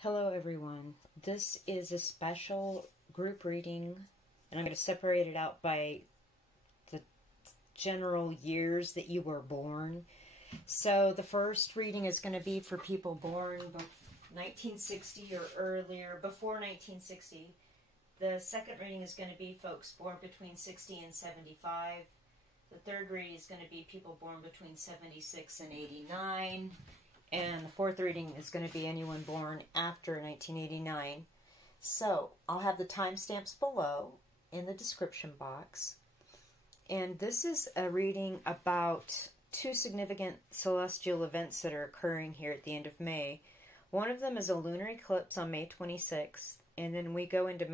Hello everyone. This is a special group reading, and I'm going to separate it out by the general years that you were born. So the first reading is going to be for people born 1960 or earlier, before 1960. The second reading is going to be folks born between 60 and 75. The third reading is going to be people born between 76 and 89. And the fourth reading is going to be anyone born after 1989. So, I'll have the timestamps below in the description box. And this is a reading about two significant celestial events that are occurring here at the end of May. One of them is a lunar eclipse on May 26th. And then we go into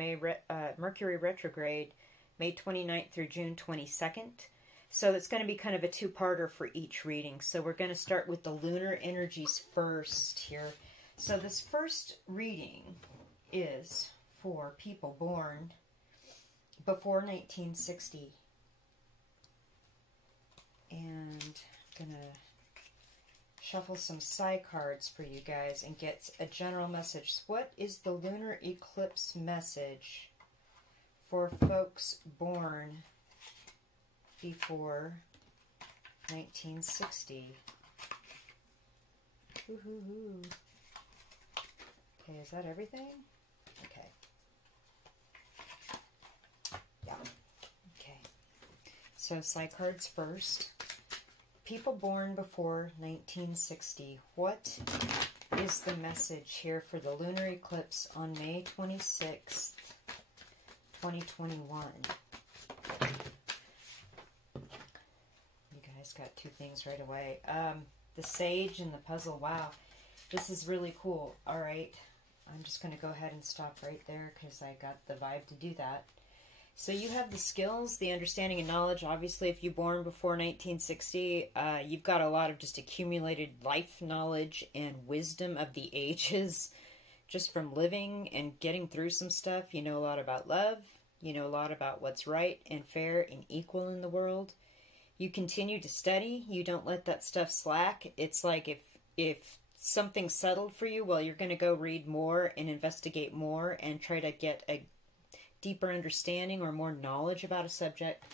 Mercury Retrograde, May 29th through June 22nd. So it's going to be kind of a two-parter for each reading. So we're going to start with the lunar energies first here. So this first reading is for people born before 1960. And I'm going to shuffle some side cards for you guys and get a general message. What is the lunar eclipse message for folks born before 1960? Woo-hoo-hoo. Okay, is that everything? Okay. Yeah. Okay. So, side cards first. People born before 1960. What is the message here for the lunar eclipse on May 26th, 2021? Got two things right away. The sage and the puzzle. Wow, this is really cool. All right, I'm just going to go ahead and stop right there because I got the vibe to do that. So you have the skills, the understanding and knowledge. Obviously, if you're born before 1960, you've got a lot of just accumulated life knowledge and wisdom of the ages just from living and getting through some stuff. You know a lot about love. You know a lot about what's right and fair and equal in the world. You continue to study. You don't let that stuff slack. It's like if something's settled for you, well, you're going to go read more and investigate more and try to get a deeper understanding or more knowledge about a subject.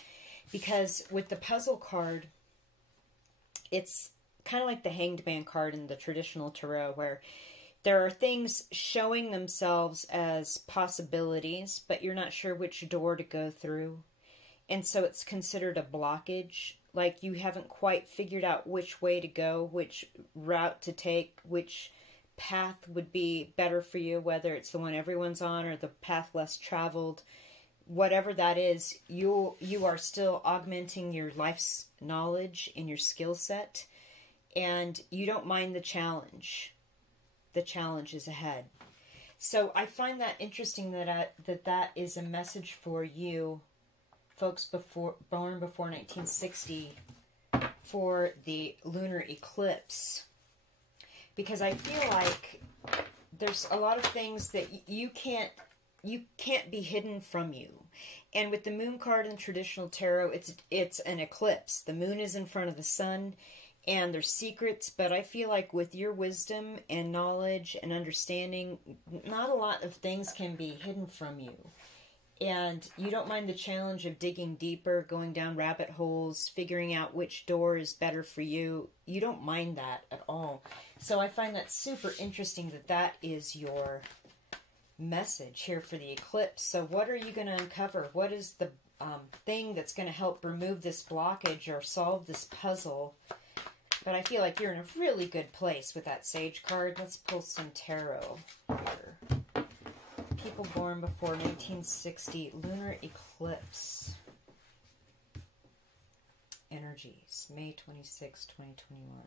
Because with the puzzle card, it's kind of like the Hanged Man card in the traditional tarot, where there are things showing themselves as possibilities, but you're not sure which door to go through. And so it's considered a blockage, like you haven't quite figured out which way to go, which route to take, which path would be better for you, whether it's the one everyone's on or the path less traveled. Whatever that is, you are still augmenting your life's knowledge and your skill set, and you don't mind the challenge. The challenge is ahead. So I find that interesting that that is a message for you folks born before 1960 for the lunar eclipse, because I feel like there's a lot of things that you can't be hidden from you. And with the moon card in traditional tarot, it's an eclipse. The moon is in front of the sun, and there's secrets, but I feel like with your wisdom and knowledge and understanding, not a lot of things can be hidden from you. And you don't mind the challenge of digging deeper, going down rabbit holes, figuring out which door is better for you. You don't mind that at all. So I find that super interesting that that is your message here for the eclipse. So what are you going to uncover? What is the thing that's going to help remove this blockage or solve this puzzle? But I feel like you're in a really good place with that Sage card. Let's pull some tarot here. People born before 1960, lunar eclipse energies, May 26, 2021.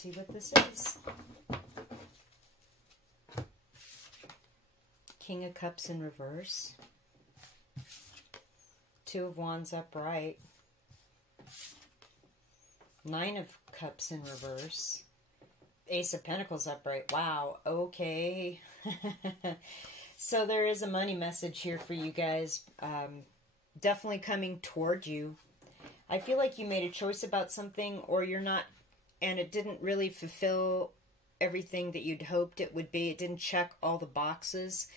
see what this is. King of Cups in reverse. Two of Wands upright. Nine of Cups in reverse. Ace of Pentacles upright. Wow. Okay. So there is a money message here for you guys. Definitely coming toward you. I feel like you made a choice about something, or you're not, and it didn't really fulfill everything that you'd hoped it would be. It didn't check all the boxes.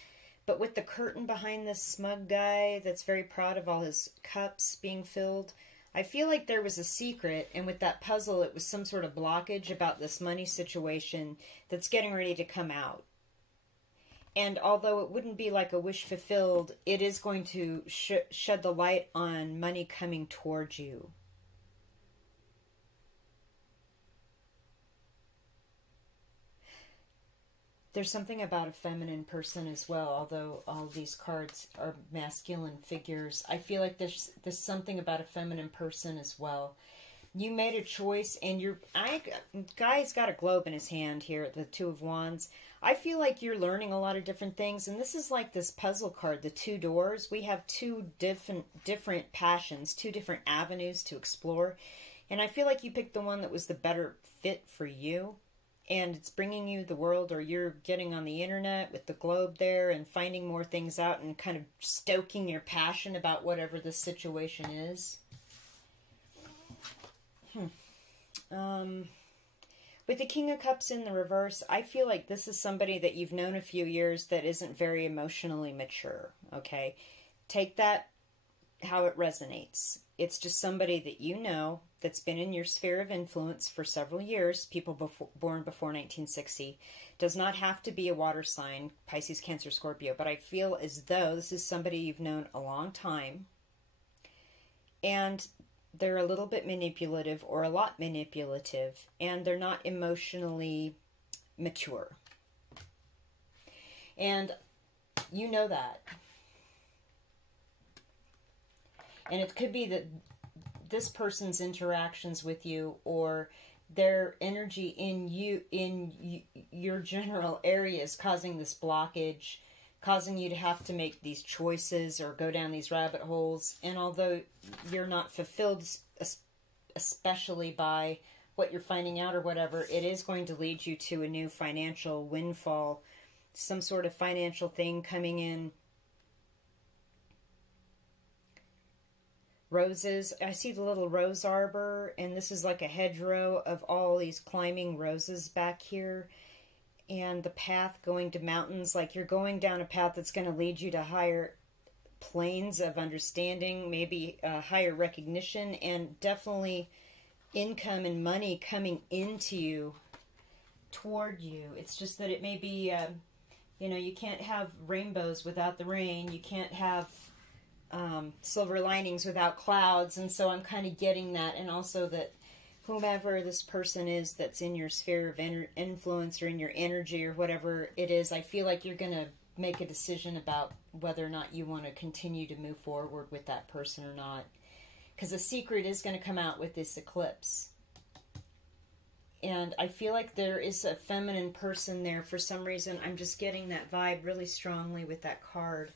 But with the curtain behind this smug guy that's very proud of all his cups being filled, I feel like there was a secret, and with that puzzle, it was some sort of blockage about this money situation that's getting ready to come out. And although it wouldn't be like a wish fulfilled, it is going to shed the light on money coming towards you. There's something about a feminine person as well, although all these cards are masculine figures. I feel like there's something about a feminine person as well. You made a choice, and guy's got a globe in his hand here, the Two of Wands. I feel like you're learning a lot of different things, and this is like this puzzle card, the two doors. We have two different passions, two different avenues to explore, and I feel like you picked the one that was the better fit for you, and it's bringing you the world, or you're getting on the internet with the globe there and finding more things out and kind of stoking your passion about whatever the situation is. With the King of Cups in the reverse, I feel like this is somebody that you've known a few years that isn't very emotionally mature, okay? Take that how it resonates. It's just somebody that you know that's been in your sphere of influence for several years, people born before 1960. Does not have to be a water sign, Pisces, Cancer, Scorpio, but I feel as though this is somebody you've known a long time, and they're a little bit manipulative, or a lot manipulative, and they're not emotionally mature. And you know that. And it could be that this person's interactions with you, or their energy in your general area, is causing this blockage, causing you to have to make these choices or go down these rabbit holes. And although you're not fulfilled, especially by what you're finding out or whatever, it is going to lead you to a new financial windfall, some sort of financial thing coming in. Roses. I see the little rose arbor, and this is like a hedgerow of all these climbing roses back here. And the path going to mountains, like you're going down a path that's going to lead you to higher planes of understanding, maybe higher recognition, and definitely income and money coming into you, toward you. It's just that it may be, you know, you can't have rainbows without the rain. You can't have silver linings without clouds. And so I'm kind of getting that. And also that whomever this person is that's in your sphere of influence, or in your energy, or whatever it is, I feel like you're going to make a decision about whether or not you want to continue to move forward with that person or not. Because a secret is going to come out with this eclipse. And I feel like there is a feminine person there for some reason. I'm just getting that vibe really strongly with that card.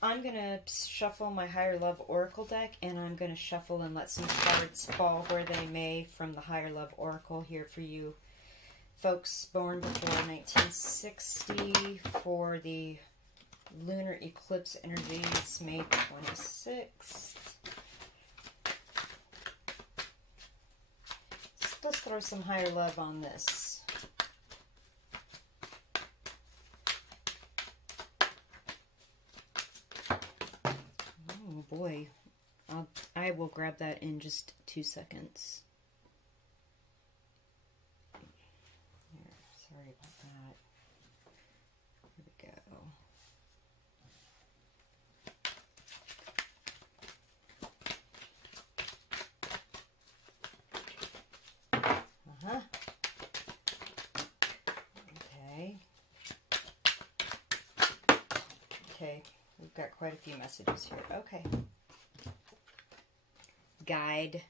I'm going to shuffle my Higher Love Oracle deck, and I'm going to shuffle and let some cards fall where they may from the Higher Love Oracle here for you folks born before 1960 for the Lunar Eclipse Energies, May 26th. Let's throw some higher love on this. Oh boy, I will grab that in just 2 seconds. Here, sorry about that. Here we go. Okay. Okay. We've got quite a few messages here. Okay. Guide.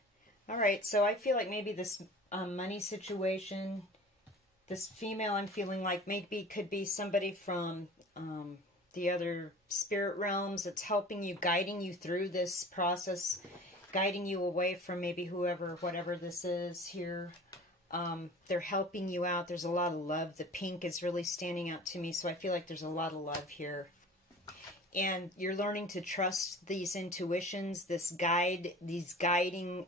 All right, so I feel like maybe this money situation, this female I'm feeling like maybe could be somebody from the other spirit realms that's helping you, guiding you through this process, guiding you away from maybe whoever, whatever this is here. They're helping you out. There's a lot of love. The pink is really standing out to me, so I feel like there's a lot of love here. And you're learning to trust these intuitions, this guide, these guiding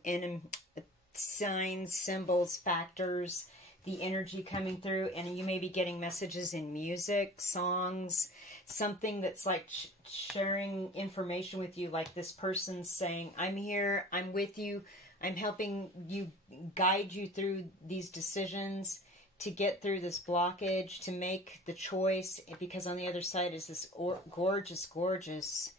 signs, symbols, factors, the energy coming through. And you may be getting messages in music, songs, something that's like sharing information with you, like this person saying, I'm here, I'm with you, I'm helping you, guide you through these decisions, to get through this blockage, to make the choice, because on the other side is this gorgeous, gorgeous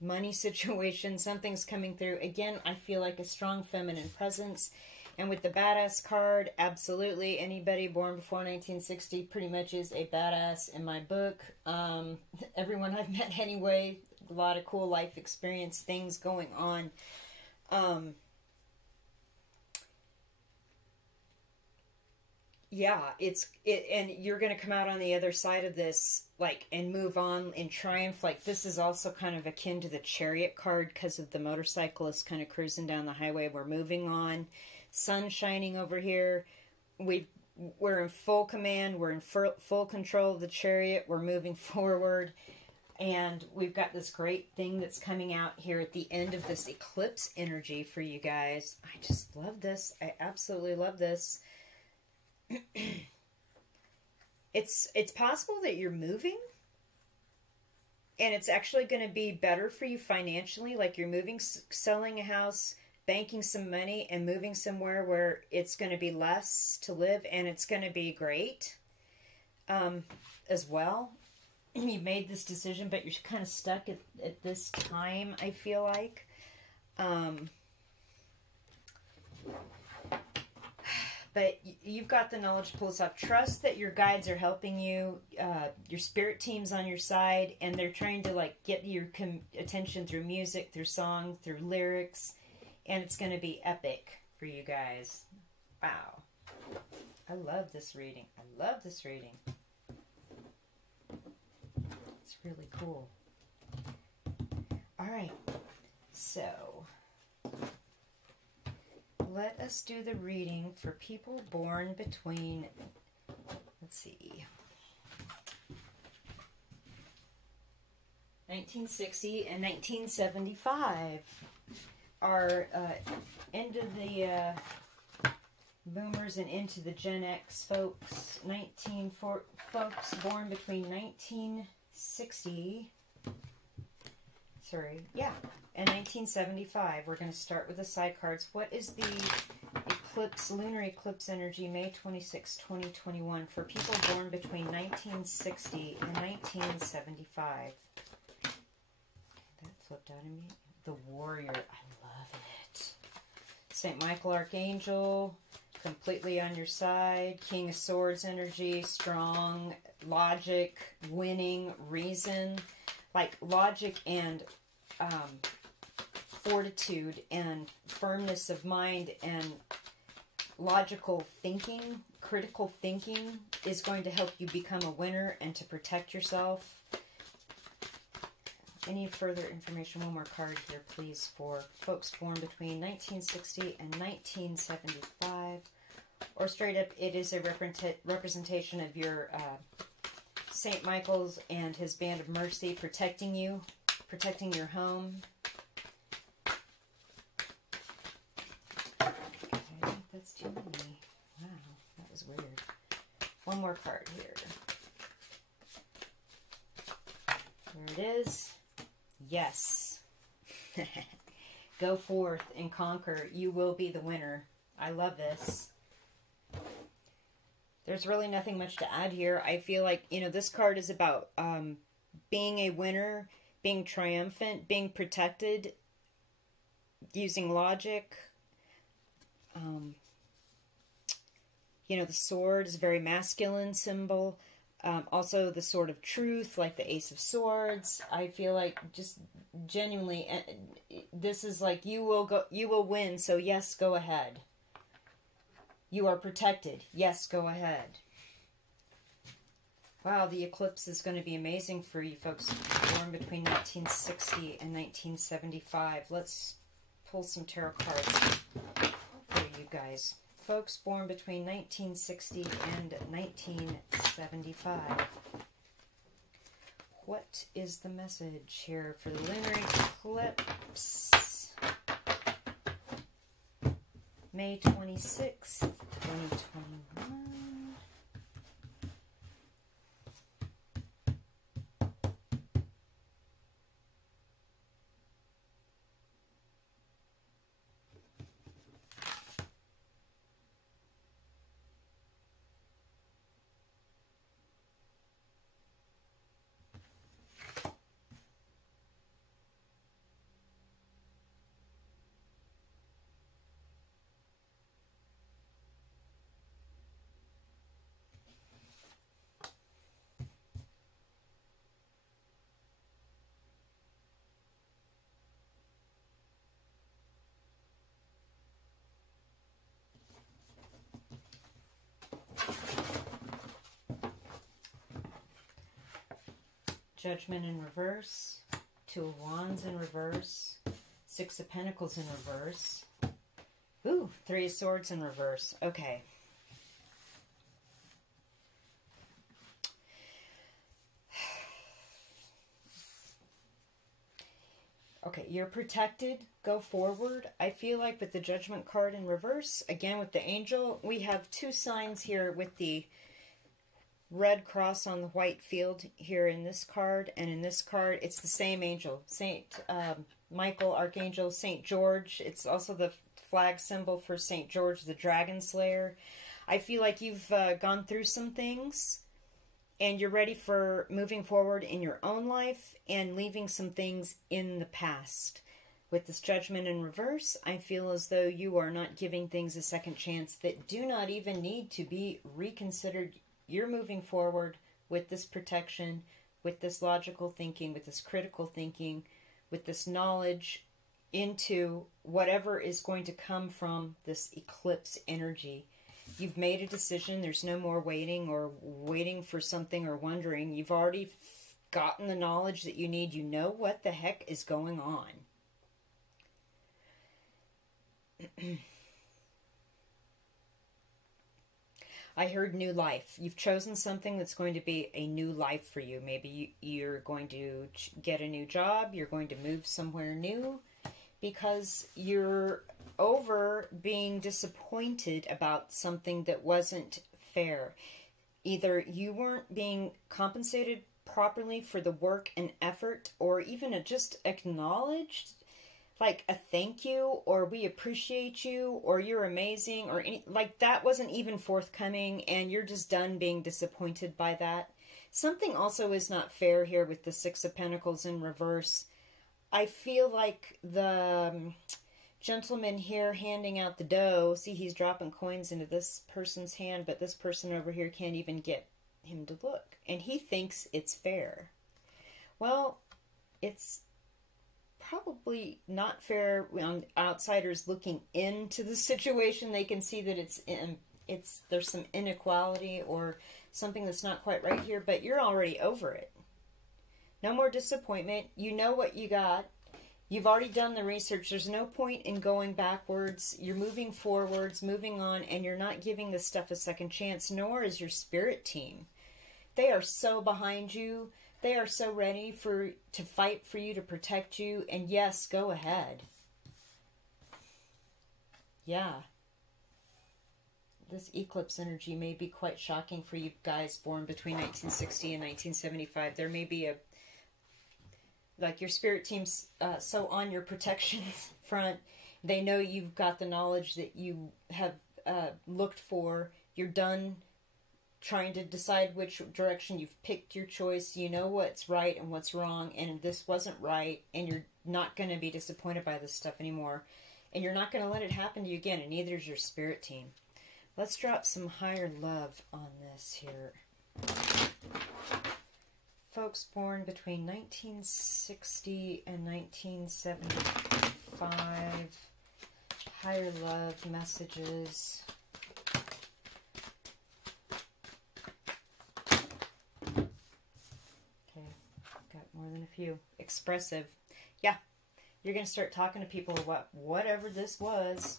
money situation. Something's coming through. Again, I feel like a strong feminine presence. And with the badass card, absolutely, anybody born before 1960 pretty much is a badass in my book. Everyone I've met anyway, a lot of cool life experience, things going on. Yeah, and you're going to come out on the other side of this, like, and move on in triumph. Like, this is also kind of akin to the Chariot card because of the motorcyclist kind of cruising down the highway. We're moving on. Sun shining over here. We're in full command. We're in full control of the Chariot. We're moving forward. And we've got this great thing that's coming out here at the end of this eclipse energy for you guys. I just love this. I absolutely love this. It's possible that you're moving, and it's actually going to be better for you financially. Like you're moving, selling a house, banking some money, and moving somewhere where it's going to be less to live, and it's going to be great as well. You made this decision, but you're kind of stuck at this time, I feel like. But you've got the knowledge to pull this off. Trust that your guides are helping you. Your spirit team's on your side, and they're trying to like get your attention through music, through song, through lyrics, and it's going to be epic for you guys. Wow. I love this reading. I love this reading. It's really cool. All right. So let us do the reading for people born between, let's see, 1960 and 1975. Our end of the boomers and into the Gen X folks. Folks born between 1960, and 1975. We're going to start with the side cards. What is the eclipse, lunar eclipse energy, May 26, 2021, for people born between 1960 and 1975? That flipped out of me. The Warrior. I love it. St. Michael Archangel, completely on your side. King of Swords energy, strong, logic, winning, reason. Like logic and fortitude and firmness of mind and logical thinking, critical thinking is going to help you become a winner and to protect yourself. Any further information? One more card here, please, for folks born between 1960 and 1975. Or straight up, it is a representation of your St. Michael's and his band of mercy protecting you, protecting your home. Okay, that's too many. Wow, that was weird. One more card here. There it is. Yes. Go forth and conquer. You will be the winner. I love this. There's really nothing much to add here. I feel like, you know, this card is about being a winner, being triumphant, being protected, using logic. You know, the sword is a very masculine symbol. Also the Sword of Truth, like the Ace of Swords. I feel like just genuinely, this is like you will win. So yes, go ahead. You are protected. Yes, go ahead. Wow, the eclipse is going to be amazing for you folks born between 1960 and 1975. Let's pull some tarot cards for you guys. Folks born between 1960 and 1975. What is the message here for the lunar eclipse? May 26th, 2021. Judgment in reverse, Two of Wands in reverse, Six of Pentacles in reverse. Ooh, Three of Swords in reverse. Okay. Okay, you're protected. Go forward. I feel like with the Judgment card in reverse, again with the Angel, we have two signs here with the red cross on the white field here in this card, and in this card it's the same angel, Saint Michael, Archangel, Saint George. It's also the flag symbol for Saint George the Dragon Slayer. I feel like you've gone through some things and you're ready for moving forward in your own life and leaving some things in the past. With this Judgment in reverse, I feel as though you are not giving things a second chance that do not even need to be reconsidered. You're moving forward with this protection, with this logical thinking, with this critical thinking, with this knowledge into whatever is going to come from this eclipse energy. You've made a decision. There's no more waiting or waiting for something or wondering. You've already gotten the knowledge that you need. You know what the heck is going on. I heard new life. You've chosen something that's going to be a new life for you. Maybe you're going to get a new job. You're going to move somewhere new because you're over being disappointed about something that wasn't fair. Either you weren't being compensated properly for the work and effort, or even just acknowledged, like a thank you, or we appreciate you, or you're amazing, or any, like that wasn't even forthcoming, and you're just done being disappointed by that. Something also is not fair here with the Six of Pentacles in reverse. I feel like the gentleman here handing out the dough, see, he's dropping coins into this person's hand, but this person over here can't even get him to look, and he thinks it's fair. Well, it's probably not fair when outsiders looking into the situation. They can see that there's some inequality or something that's not quite right here, but you're already over it. No more disappointment. You know what you got. You've already done the research. There's no point in going backwards. You're moving forwards, moving on, and you're not giving this stuff a second chance, nor is your spirit team. They are so behind you. They are so ready to fight for you, to protect you, and yes, go ahead. Yeah. This eclipse energy may be quite shocking for you guys born between 1960 and 1975. There may be like your spirit team's so on your protection front. They know you've got the knowledge that you have looked for. You're done trying to decide which direction. You've picked your choice. You know what's right and what's wrong, and this wasn't right, and you're not going to be disappointed by this stuff anymore, and you're not going to let it happen to you again, and neither is your spirit team. Let's drop some higher love on this here. Folks born between 1960 and 1975. Higher love messages. Okay, got more than a few. Expressive. Yeah, you're going to start talking to people about whatever this was.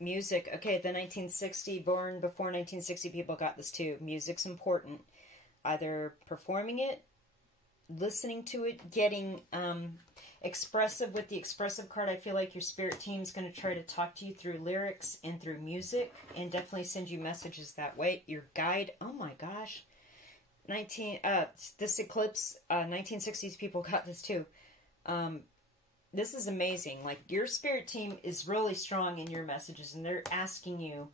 Music. Okay, the 1960, born before 1960 people got this too. Music's important. Either performing it, listening to it, getting expressive with the expressive card. I feel like your spirit team's going to try to talk to you through lyrics and through music and definitely send you messages that way. Your guide, oh my gosh. This eclipse, 1960s people got this too. This is amazing. Like, your spirit team is really strong in your messages, and they're asking you,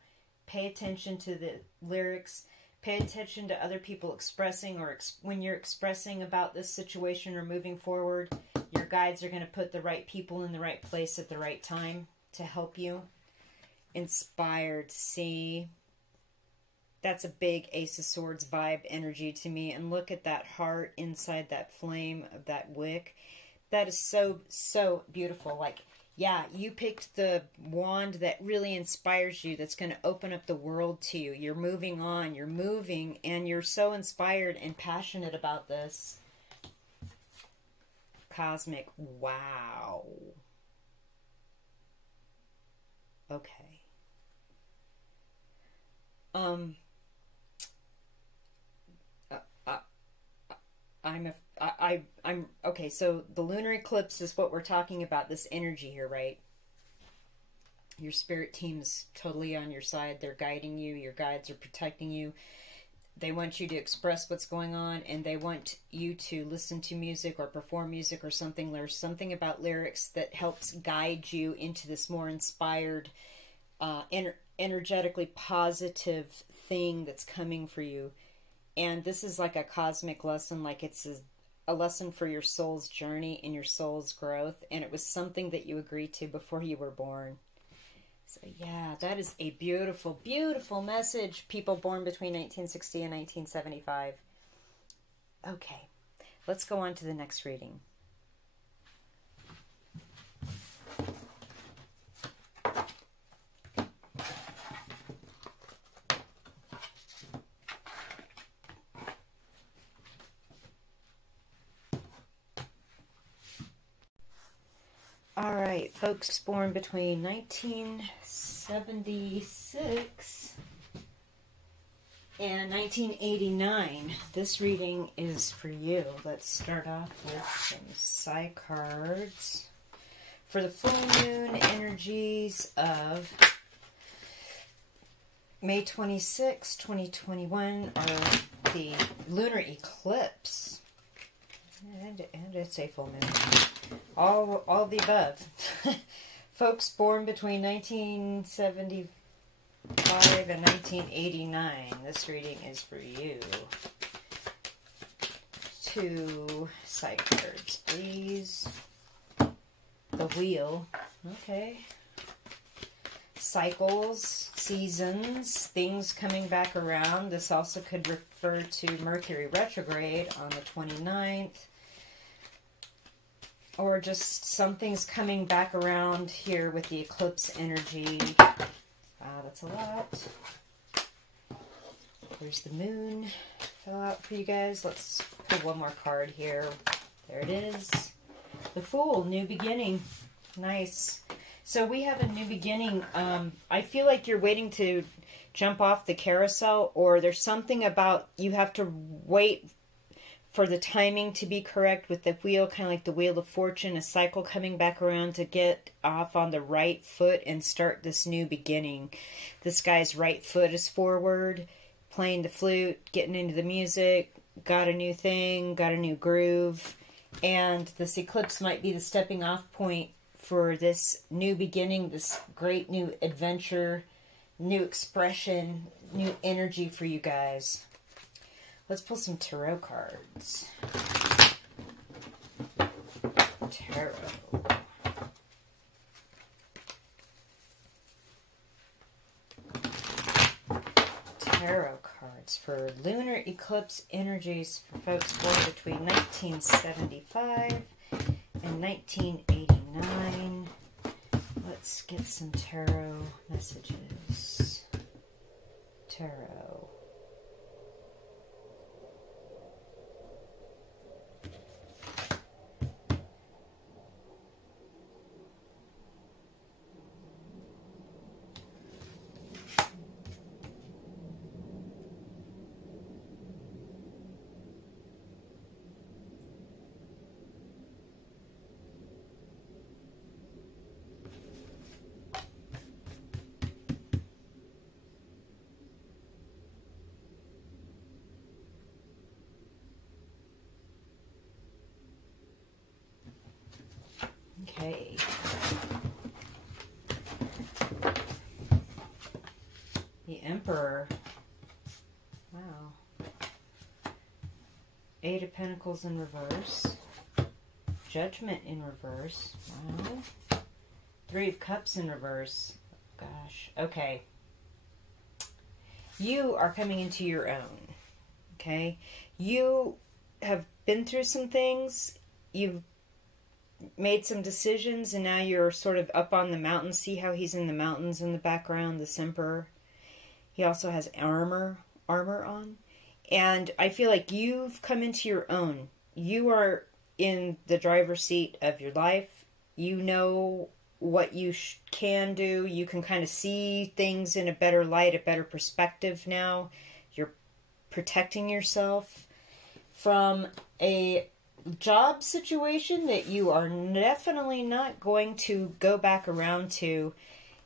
pay attention to the lyrics, pay attention to other people expressing, or when you're expressing about this situation or moving forward, your guides are going to put the right people in the right place at the right time to help you. Inspired. See, that's a big Ace of Swords vibe energy to me. And look at that heart inside that flame of that wick. That is so, so beautiful. Like, yeah, you picked the wand that really inspires you, that's going to open up the world to you. You're moving on, you're moving, and you're so inspired and passionate about this. Cosmic, wow. Okay. I'm okay, so the lunar eclipse is what we're talking about, this energy here, right? Your spirit team's totally on your side. They're guiding you. Your guides are protecting you. They want you to express what's going on, and they want you to listen to music or perform music or something. There's something about lyrics that helps guide you into this more inspired, energetically positive thing that's coming for you. And this is like a cosmic lesson, like it's a lesson for your soul's journey and your soul's growth. And it was something that you agreed to before you were born. So yeah, that is a beautiful, beautiful message. People born between 1960 and 1975. Okay, let's go on to the next reading. All right, folks born between 1976 and 1989. This reading is for you. Let's start off with some Psy cards for the full moon energies of May 26, 2021, or the lunar eclipse. And it's a full moon. All the above. Folks born between 1975 and 1989. This reading is for you. 2 side cards, please. The wheel. Okay. Cycles, seasons, things coming back around. This also could refer to Mercury Retrograde on the 29th. Or just something's coming back around here with the eclipse energy. Wow, that's a lot. There's the moon. Fell out for you guys. Let's pull one more card here. There it is. The Fool, new beginning. Nice. So we have a new beginning. I feel like you're waiting to jump off the carousel, or there's something about you have to wait for the timing to be correct with the wheel, kind of like the Wheel of Fortune, a cycle coming back around to get off on the right foot and start this new beginning. This guy's right foot is forward, playing the flute, getting into the music, got a new thing, got a new groove, and this eclipse might be the stepping off point for this new beginning, this great new adventure, new expression, new energy for you guys. Let's pull some tarot cards. Tarot. Tarot cards for Lunar Eclipse Energies for folks born between 1975 and 1989. Let's get some tarot messages. Tarot. Okay. The Emperor. Wow. Eight of Pentacles in reverse. Judgment in reverse. Wow. Three of Cups in reverse. Gosh. Okay. You are coming into your own. Okay? You have been through some things. You've made some decisions, and now you're sort of up on the mountain. See how he's in the mountains in the background, this Emperor? He also has armor on. And I feel like you've come into your own. You are in the driver's seat of your life. You know what you can do. You can kind of see things in a better light, a better perspective now. You're protecting yourself from a job situation that you are definitely not going to go back around to.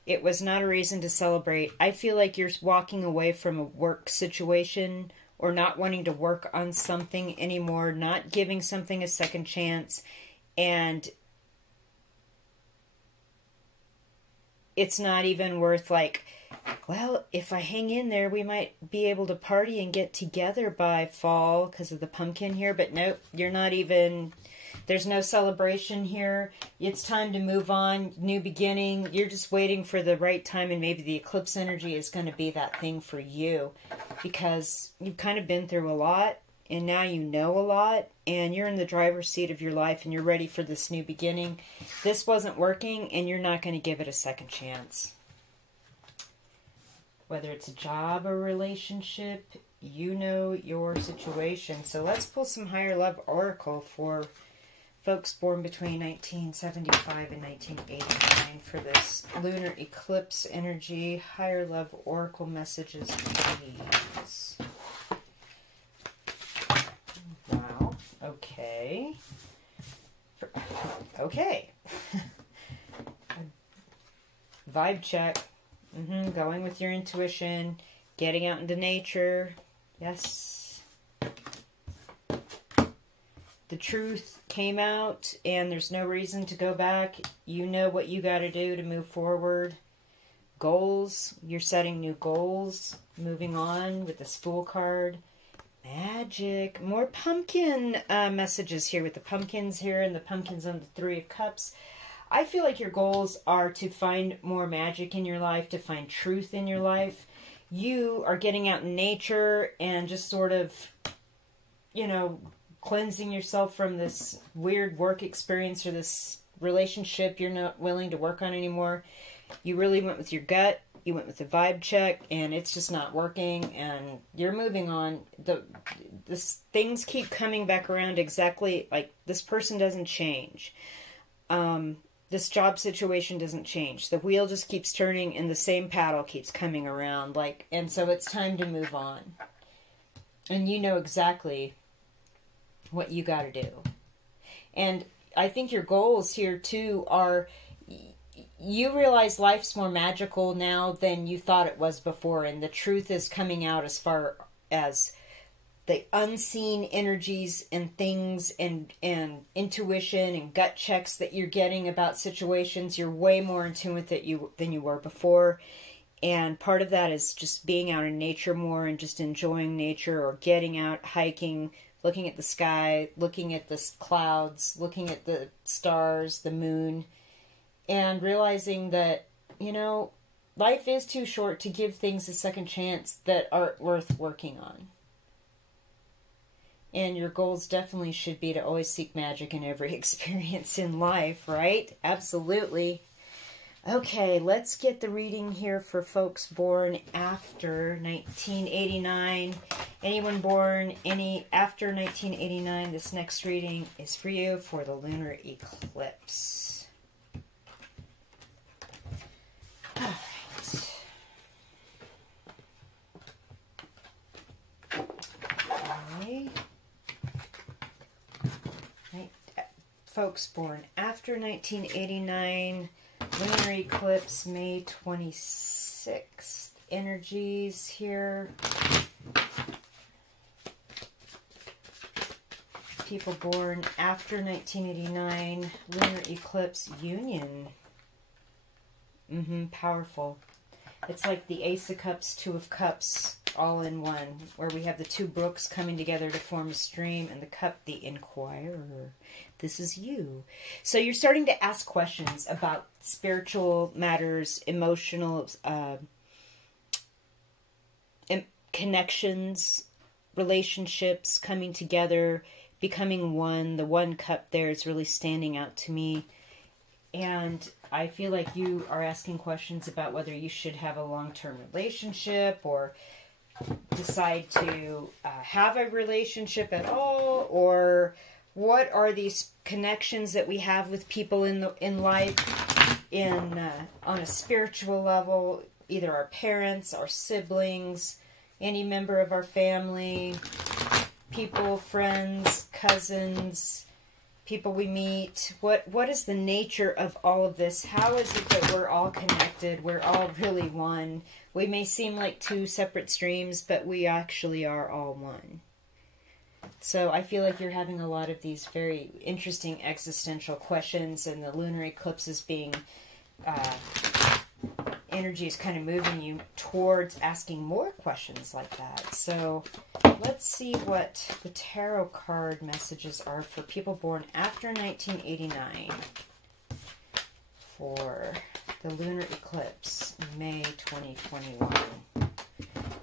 It was not a reason to celebrate. I feel like you're walking away from a work situation or not wanting to work on something anymore, not giving something a second chance, and it's not even worth, like, well, if I hang in there, we might be able to party and get together by fall because of the pumpkin here. But nope, you're not even, there's no celebration here. It's time to move on, new beginning. You're just waiting for the right time, and maybe the eclipse energy is going to be that thing for you because you've kind of been through a lot, and now you know a lot, and you're in the driver's seat of your life, and you're ready for this new beginning. This wasn't working, and you're not going to give it a second chance. Whether it's a job or relationship, you know your situation. So let's pull some higher love oracle for folks born between 1975 and 1989 for this lunar eclipse energy. Higher love oracle messages, please. Wow. Okay. Okay. Vibe check. Going with your intuition, getting out into nature. Yes. The truth came out, and there's no reason to go back. You know what you got to do to move forward. Goals. You're setting new goals. Moving on with this Fool card. Magic. More pumpkin messages here with the pumpkins here and the pumpkins on the Three of Cups. I feel like your goals are to find more magic in your life, to find truth in your life. You are getting out in nature and just sort of, you know, cleansing yourself from this weird work experience or this relationship you're not willing to work on anymore. You really went with your gut. You went with the vibe check, and it's just not working, and you're moving on. Things keep coming back around exactly like this person doesn't change. This job situation doesn't change. The wheel just keeps turning and the same paddle keeps coming around. And so it's time to move on. And you know exactly what you got to do. And I think your goals here too are, you realize life's more magical now than you thought it was before. And the truth is coming out as far as the unseen energies and things and intuition and gut checks that you're getting about situations. You're way more in tune with it than you were before. And part of that is just being out in nature more and just enjoying nature, or getting out, hiking, looking at the sky, looking at the clouds, looking at the stars, the moon, and realizing that, you know, life is too short to give things a second chance that are worth working on. And your goals definitely should be to always seek magic in every experience in life, right? Absolutely. Okay, let's get the reading here for folks born after 1989. Anyone born after 1989, this next reading is for you for the lunar eclipse. All right. Folks born after 1989, lunar eclipse, May 26th. Energies here. People born after 1989, lunar eclipse, union. Powerful. It's like the Ace of Cups, Two of Cups, all in one, where we have the two brooks coming together to form a stream, and the cup, the inquirer. This is you. So you're starting to ask questions about spiritual matters, emotional connections, relationships coming together, becoming one. The one cup there is really standing out to me. And I feel like you are asking questions about whether you should have a long-term relationship or decide to have a relationship at all, or what are these connections that we have with people in life on a spiritual level, either our parents, our siblings, any member of our family, people, friends, cousins, people we meet. What is the nature of all of this? How is it that we're all connected? We're all really one. We may seem like two separate streams, but we actually are all one. So I feel like you're having a lot of these very interesting existential questions, and the lunar eclipse is being energy is kind of moving you towards asking more questions like that. So let's see what the tarot card messages are for people born after 1989 for the lunar eclipse, May 2021.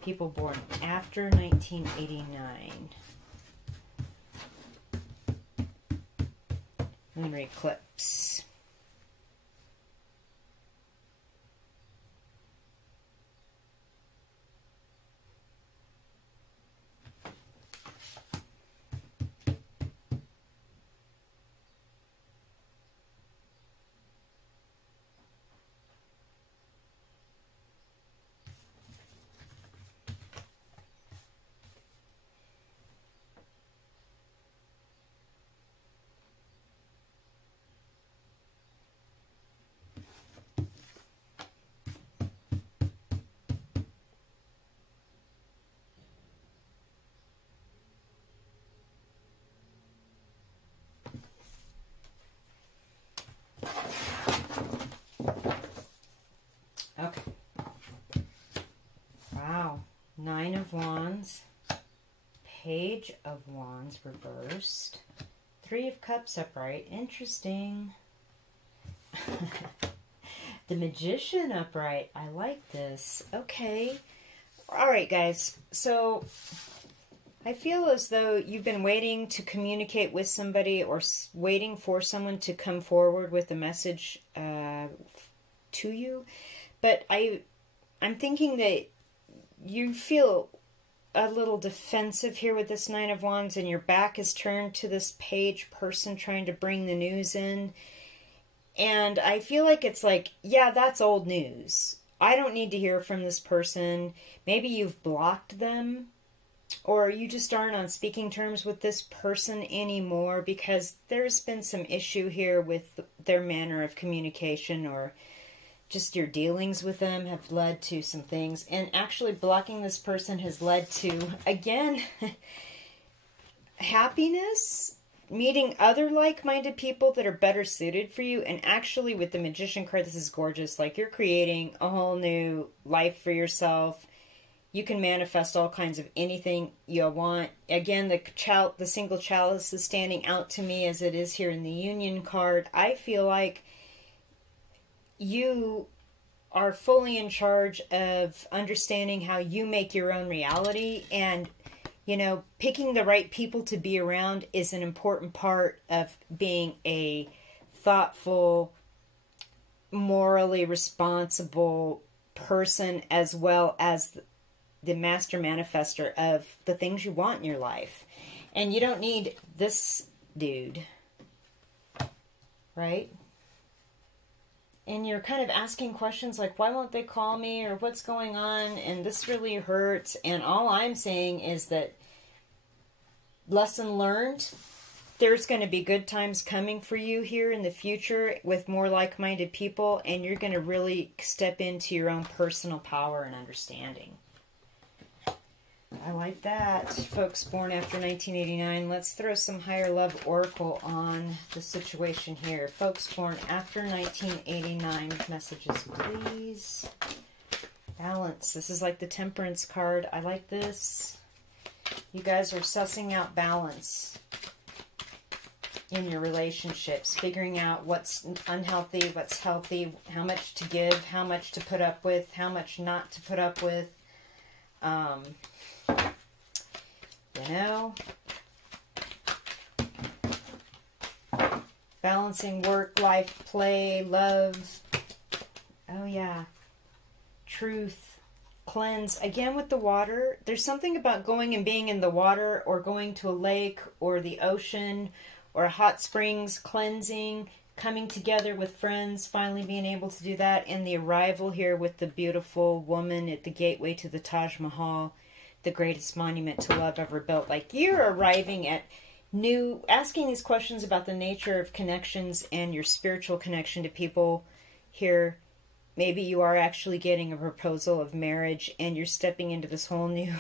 People born after 1989. Lunar eclipse. Okay. Wow. Nine of Wands. Page of Wands reversed. Three of Cups upright. Interesting. The Magician upright. I like this. Okay. All right, guys. So I feel as though you've been waiting to communicate with somebody, or waiting for someone to come forward with a message to you. But I'm thinking that you feel a little defensive here with this Nine of Wands, and your back is turned to this page person trying to bring the news in. And I feel like it's like, yeah, that's old news. I don't need to hear from this person. Maybe you've blocked them, or you just aren't on speaking terms with this person anymore because there's been some issue here with their manner of communication, or just your dealings with them have led to some things. And actually blocking this person has led to, again, happiness, meeting other like-minded people that are better suited for you. And actually with the Magician card, this is gorgeous. Like, you're creating a whole new life for yourself. You can manifest all kinds of anything you want. Again, the single chalice is standing out to me as it is here in the Union card. I feel like you are fully in charge of understanding how you make your own reality. And, you know, picking the right people to be around is an important part of being a thoughtful, morally responsible person, as well as the master manifester of the things you want in your life. And you don't need this dude, right? And you're kind of asking questions like, why won't they call me, or what's going on, and this really hurts. And all I'm saying is that, lesson learned, there's going to be good times coming for you here in the future with more like-minded people, and you're going to really step into your own personal power and understanding. I like that. Folks born after 1989, let's throw some higher love oracle on the situation here. Folks born after 1989, messages please. Balance. This is like the Temperance card. I like this. You guys are sussing out balance in your relationships, figuring out what's unhealthy, what's healthy, how much to give, how much to put up with, how much not to put up with. You know, balancing work, life, play, love. Oh yeah. Truth. Cleanse. Again with the water. There's something about going and being in the water, or going to a lake or the ocean or hot springs, cleansing, coming together with friends, finally being able to do that. And the arrival here with the beautiful woman at the gateway to the Taj Mahal, the greatest monument to love ever built. Like, you're arriving at new, asking these questions about the nature of connections and your spiritual connection to people here. Maybe you are actually getting a proposal of marriage, and you're stepping into this whole new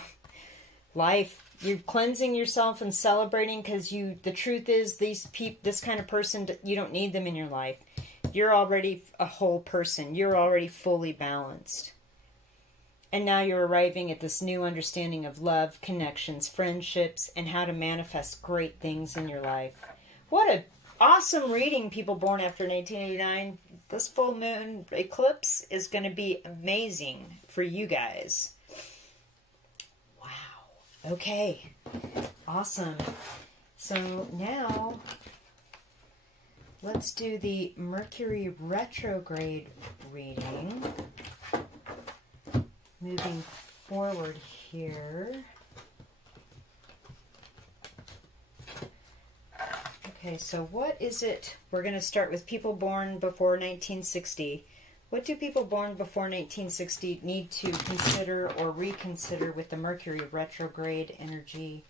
life. You're cleansing yourself and celebrating, because the truth is, this kind of person, you don't need them in your life. You're already a whole person. You're already fully balanced. And now you're arriving at this new understanding of love, connections, friendships, and how to manifest great things in your life. What an awesome reading, people born after 1989. This full moon eclipse is going to be amazing for you guys. Wow. Okay. Awesome. So now, let's do the Mercury Retrograde reading. Moving forward here. Okay, so what is it? We're going to start with people born before 1960. What do people born before 1960 need to consider or reconsider with the Mercury retrograde energy?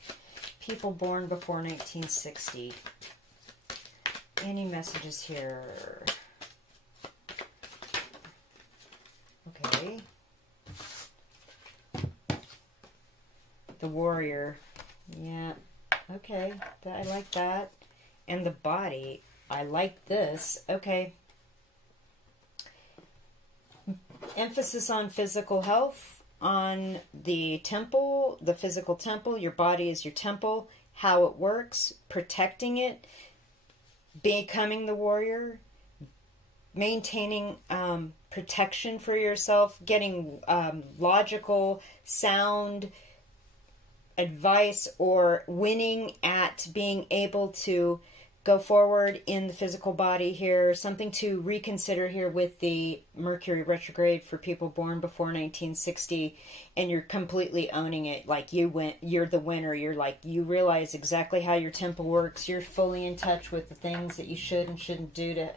People born before 1960. Any messages here? Okay. The warrior. Yeah. Okay. I like that. And the body. I like this. Okay. Emphasis on physical health, on the temple, the physical temple. Your body is your temple. How it works. Protecting it. Becoming the warrior. Maintaining protection for yourself. Getting logical, sound advice, or winning at being able to go forward in the physical body here. Something to reconsider here with the Mercury retrograde for people born before 1960, and you're completely owning it. Like, you're the winner. You're like, you realize exactly how your temple works. You're fully in touch with the things that you should and shouldn't do to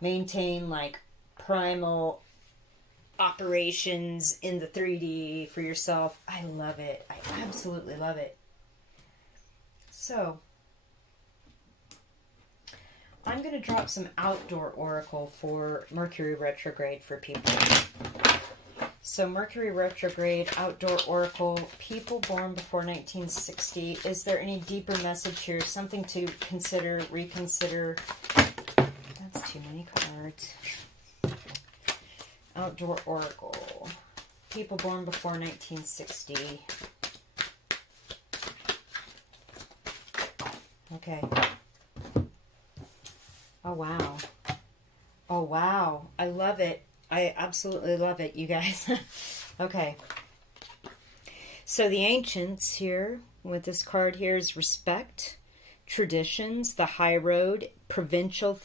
maintain like primal operations in the 3D for yourself. I love it. I absolutely love it. So, I'm going to drop some outdoor oracle for Mercury retrograde for people. So, Mercury retrograde, outdoor oracle, people born before 1960. Is there any deeper message here? Something to consider, reconsider? That's too many cards. Outdoor oracle. People born before 1960. Okay. Oh, wow. Oh, wow. I love it. I absolutely love it, you guys. Okay. So the ancients here, with this card here, is respect, traditions, the high road, provincial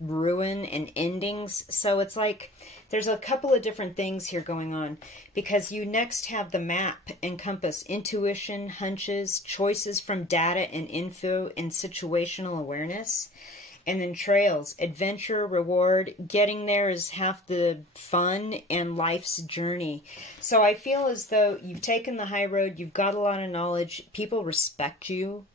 ruin, and endings. So it's like there's a couple of different things here going on, because you next have the map and compass, intuition, hunches, choices from data and info, and situational awareness. And then trails, adventure, reward. Getting there is half the fun and life's journey. So I feel as though you've taken the high road, you've got a lot of knowledge, people respect you.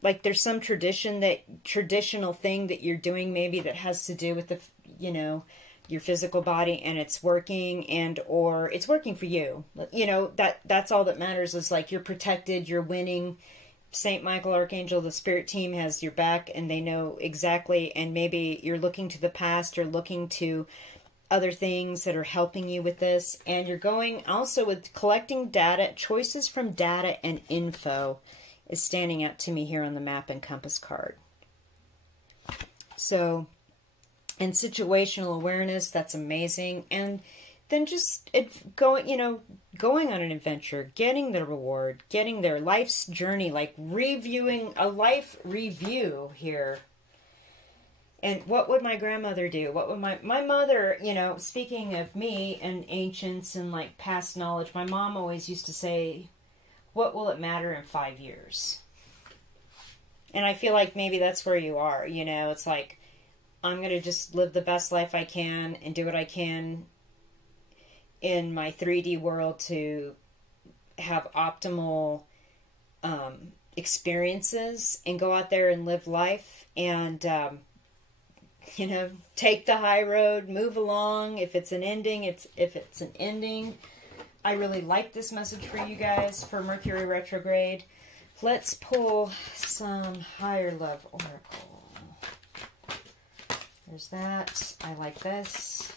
Like there's some traditional thing that you're doing maybe that has to do with the, you know, your physical body, and it's working, and or it's working for you. You know, that's all that matters, is like you're protected, you're winning. Saint Michael Archangel, the spirit team, has your back, and they know exactly, and maybe you're looking to the past or looking to other things that are helping you with this. And you're going also with collecting data, choices from data and info is standing out to me here on the map and compass card. So, and situational awareness, that's amazing. And then just going on an adventure, getting the reward, getting their life's journey, like reviewing a life review here. And what would my grandmother do? What would my mother, you know, speaking of me and ancients and like past knowledge, my mom always used to say, what will it matter in 5 years? And I feel like maybe that's where you are, you know, it's like, I'm going to just live the best life I can and do what I can in my 3D world to have optimal experiences and go out there and live life and, you know, take the high road, move along. If it's an ending, if it's an ending. I really like this message for you guys for Mercury Retrograde. Let's pull some higher love oracle. There's that. I like this.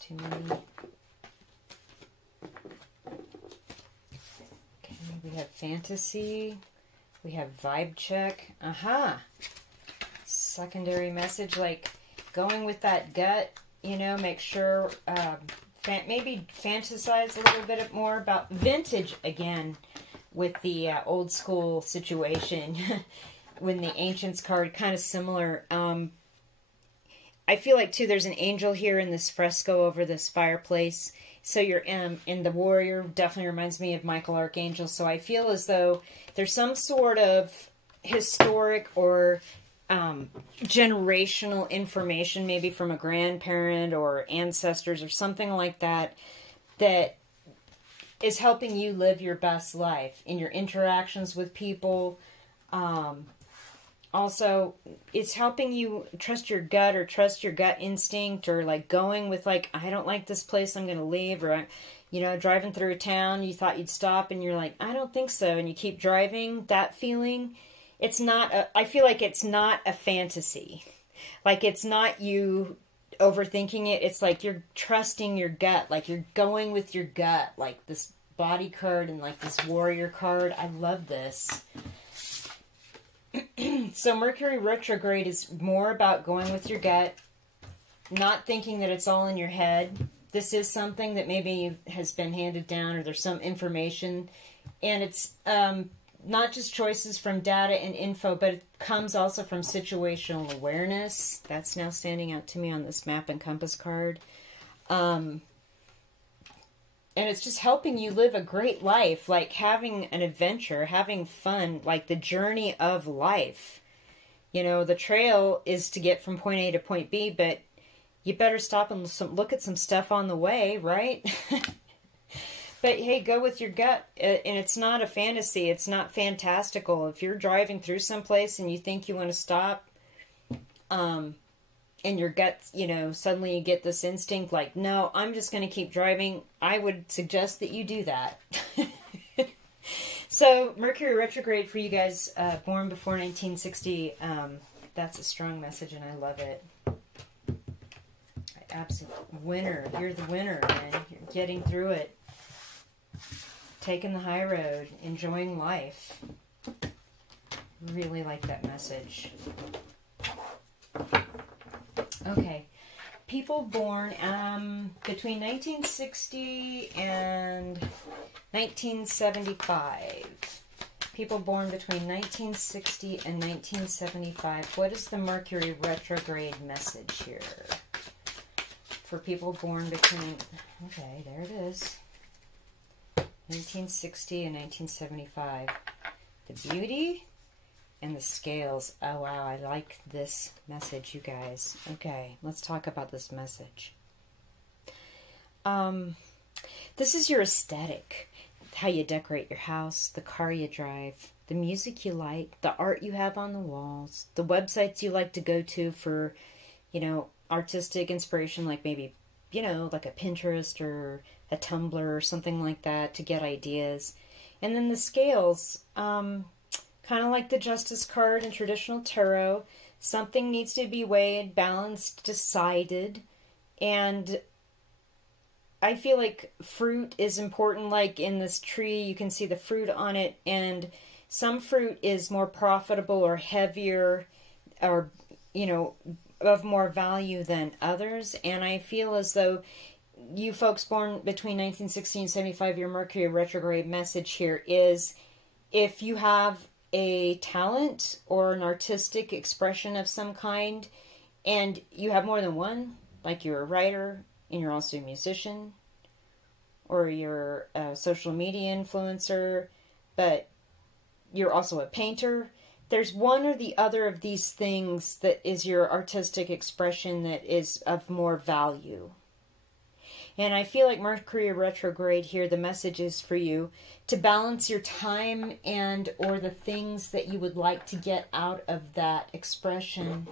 Too many. Okay, we have fantasy. We have vibe check. Aha! Secondary message, like going with that gut, you know, make sure, maybe fantasize a little bit more about vintage again with the old school situation. When the Ancients card, kind of similar. I feel like, too, there's an angel here in this fresco over this fireplace. So you're in the warrior, definitely reminds me of Michael Archangel. So I feel as though there's some sort of historic or generational information, maybe from a grandparent or ancestors or something like that, that is helping you live your best life in your interactions with people. Also, it's helping you trust your gut or trust your gut instinct, or like going with like, I don't like this place, I'm going to leave. Or, you know, driving through a town, you thought you'd stop and you're like, I don't think so. And you keep driving. That feeling, it's not, I feel like it's not a fantasy. Like it's not you overthinking it. It's like you're trusting your gut. Like you're going with your gut. Like this body card and like this warrior card. I love this. So Mercury Retrograde is more about going with your gut, not thinking that it's all in your head. This is something that maybe has been handed down, or there's some information, and it's not just choices from data and info, but it comes also from situational awareness. That's now standing out to me on this map and compass card. And it's just helping you live a great life, like having an adventure, having fun, like the journey of life. You know, the trail is to get from point A to point B, but you better stop and look at some stuff on the way, right? But hey, go with your gut. And it's not a fantasy. It's not fantastical. If you're driving through someplace and you think you want to stop, and your gut, you know, suddenly you get this instinct like, no, I'm just going to keep driving, I would suggest that you do that. So, Mercury Retrograde for you guys born before 1960, that's a strong message and I love it. Absolute winner. You're the winner, man. You're getting through it. Taking the high road. Enjoying life. really like that message. Okay. People born between 1960 and 1975. People born between 1960 and 1975. What is the Mercury retrograde message here? For people born between... Okay, there it is. 1960 and 1975. The beauty and the scales. Oh, wow, I like this message, you guys. Okay, let's talk about this message. This is your aesthetic. How you decorate your house, the car you drive, the music you like, the art you have on the walls, the websites you like to go to for, you know, artistic inspiration, like maybe, you know, like a Pinterest or a Tumblr or something like that to get ideas. And then the scales, kind of like the Justice card in traditional tarot. Something needs to be weighed, balanced, decided. And I feel like fruit is important. Like in this tree, you can see the fruit on it. And some fruit is more profitable or heavier or, you know, of more value than others. And I feel as though you folks born between 1960 and 75, your Mercury retrograde message here is if you have a talent or an artistic expression of some kind and you have more than one, like you're a writer and you're also a musician or you're a social media influencer, but you're also a painter, there's one or the other of these things that is your artistic expression that is of more value. And I feel like Mercury retrograde here, the message is for you to balance your time and or the things that you would like to get out of that expression.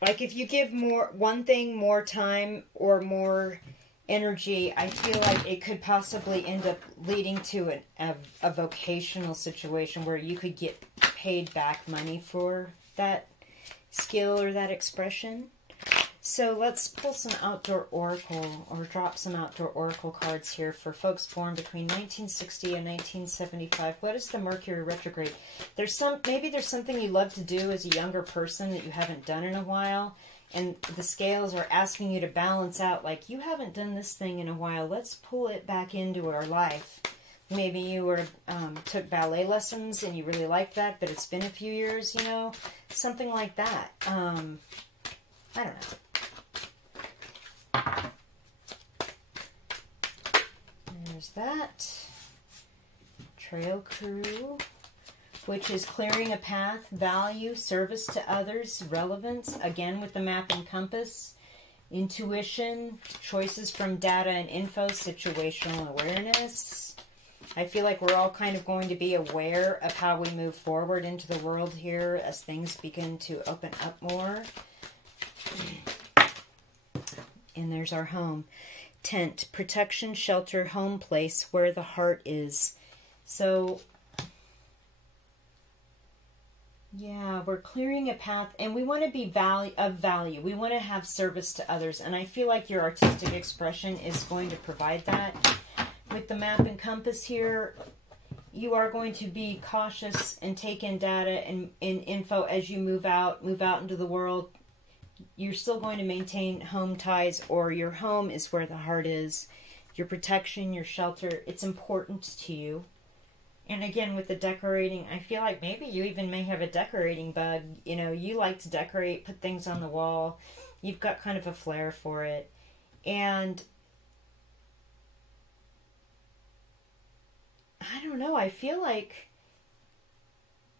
Like if you give one thing more time or more energy, I feel like it could possibly end up leading to a vocational situation where you could get paid back money for that skill or that expression. So let's pull some outdoor oracle or drop some outdoor oracle cards here for folks born between 1960 and 1975. What is the Mercury retrograde? Maybe there's something you love to do as a younger person that you haven't done in a while. And the scales are asking you to balance out, like, you haven't done this thing in a while. Let's pull it back into our life. Maybe you took ballet lessons and you really like that, but it's been a few years, you know. Something like that. I don't know. There's that. Trail crew, which is clearing a path, value, service to others, relevance, again with the map and compass, intuition, choices from data and info, situational awareness. I feel like we're all kind of going to be aware of how we move forward into the world here as things begin to open up more. And there's our home. Tent, protection, shelter, home place, where the heart is. So yeah, we're clearing a path, and we want to be of value. We want to have service to others, and I feel like your artistic expression is going to provide that. With the map and compass here, you are going to be cautious and take in data and info as you move out into the world. You're still going to maintain home ties, or your home is where the heart is. Your protection, your shelter, it's important to you. And again, with the decorating, I feel like maybe you even may have a decorating bug. You know, you like to decorate, put things on the wall. You've got kind of a flair for it. And I don't know, I feel like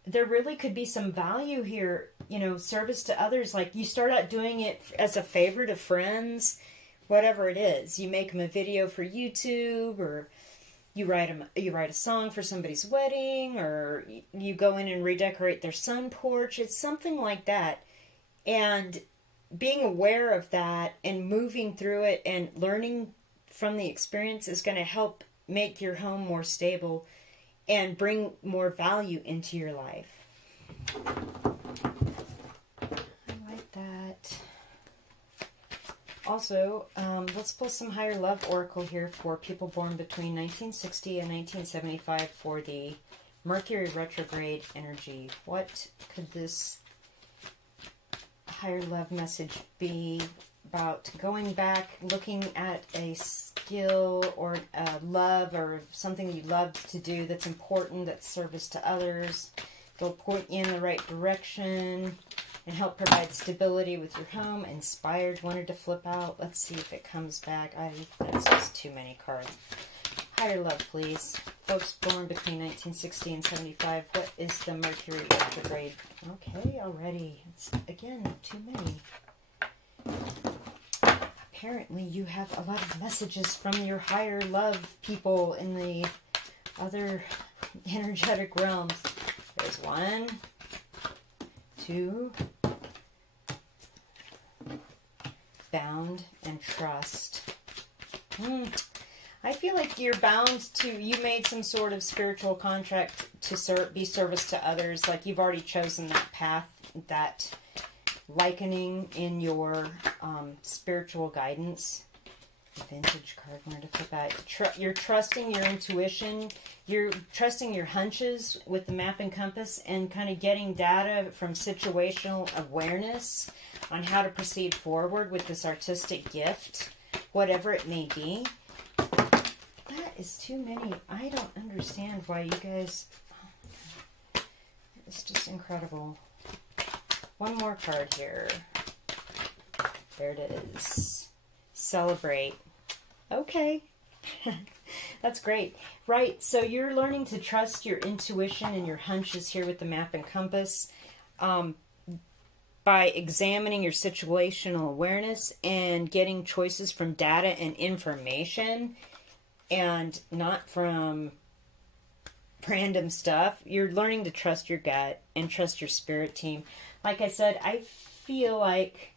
there really could be some value here, you know, service to others. Like you start out doing it as a favor to friends, whatever it is. You make them a video for YouTube, or you write a song for somebody's wedding, or you go in and redecorate their sun porch. It's something like that. And being aware of that and moving through it and learning from the experience is going to help make your home more stable and bring more value into your life. I like that. Also, let's pull some higher love oracle here for people born between 1960 and 1975 for the Mercury Retrograde energy. What could this higher love message be about? Going back, looking at a skill or a love or something you love to do that's important, that's service to others. They'll point you in the right direction and help provide stability with your home. Inspired, wanted to flip out. Let's see if it comes back. That's just too many cards. Higher love, please. Folks born between 1960 and 75. What is the Mercury Retrograde? Okay, already. It's, again, too many. Apparently, you have a lot of messages from your higher love people in the other energetic realms. There's 1, 2, bound and trust. I feel like you're bound to, you made some sort of spiritual contract to be service to others. Like you've already chosen that path, that likening in your spiritual guidance. Vintage card, where to flip out. You're trusting your intuition. You're trusting your hunches with the map and compass and kind of getting data from situational awareness on how to proceed forward with this artistic gift, whatever it may be. That is too many. I don't understand why you guys... Oh my God. It's just incredible. One more card here. There it is. Celebrate. Okay. That's great. Right, so you're learning to trust your intuition and your hunches here with the map and compass by examining your situational awareness and getting choices from data and information and not from random stuff. You're learning to trust your gut and trust your spirit team. Like I said, I feel like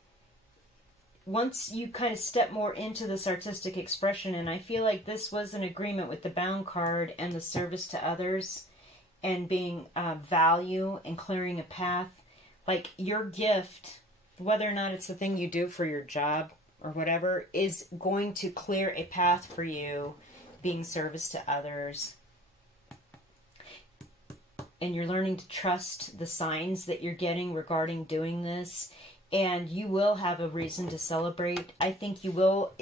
once you kind of step more into this artistic expression, and I feel like this was an agreement with the bound card and the service to others and being value and clearing a path, like your gift, whether or not it's the thing you do for your job or whatever, is going to clear a path for you being service to others. And you're learning to trust the signs that you're getting regarding doing this. And you will have a reason to celebrate. I think you will